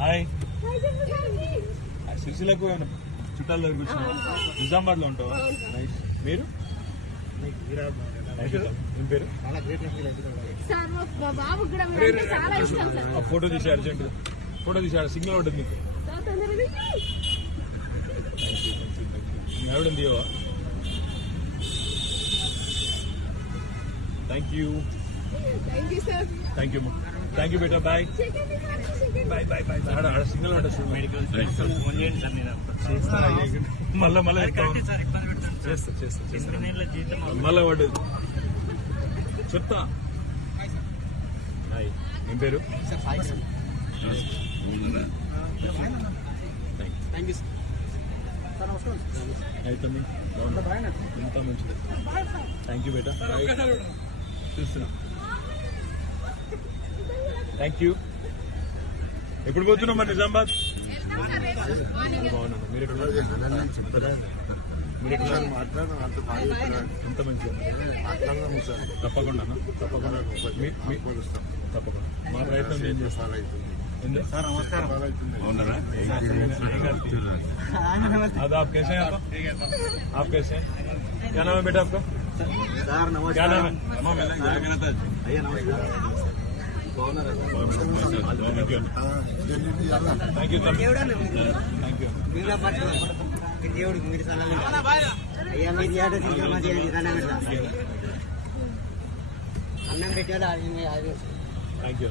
Hi సిరిసిల్లకు చుట్టాల దగ్గర వచ్చిన నిజామాబాద్ లో ఉంటావా? నైస్. మీరు పేరు ఫోటో తీసి అర్జెంట్ ఫోటో తీసాడు సిగ్నల్ ఉంటుంది మీకు ఎవడం తీయవా? థ్యాంక్ యూ థ్యాంక్ యూ బేటా బాయ్ బాయ్ బాయ్ బాయ్. ఆడ సిగ్నల్ ఉంటుంది మెడికల్ మళ్ళా మళ్ళీ చేస్తా మళ్ళా పడ్డది చెప్తా. హాయ్ ఏం పేరు? తమ్మి ఎంత మంచిది. థ్యాంక్ యూ బేటా చూస్తున్నా. Thank you. ఎప్పుడు పోతున్నాం మరి నిజామాబాద్? బాగున్నాను. మీరు ఎంత మంచిగా తప్పకుండా తప్పకుండా మా ప్రయత్నం ఏం చేస్తాను. आदाब कैसे हैं आप कैसे हैं? क्या नाम है बेटा आपका? सर नमस्कार. क्या नाम है? Thank you thank you.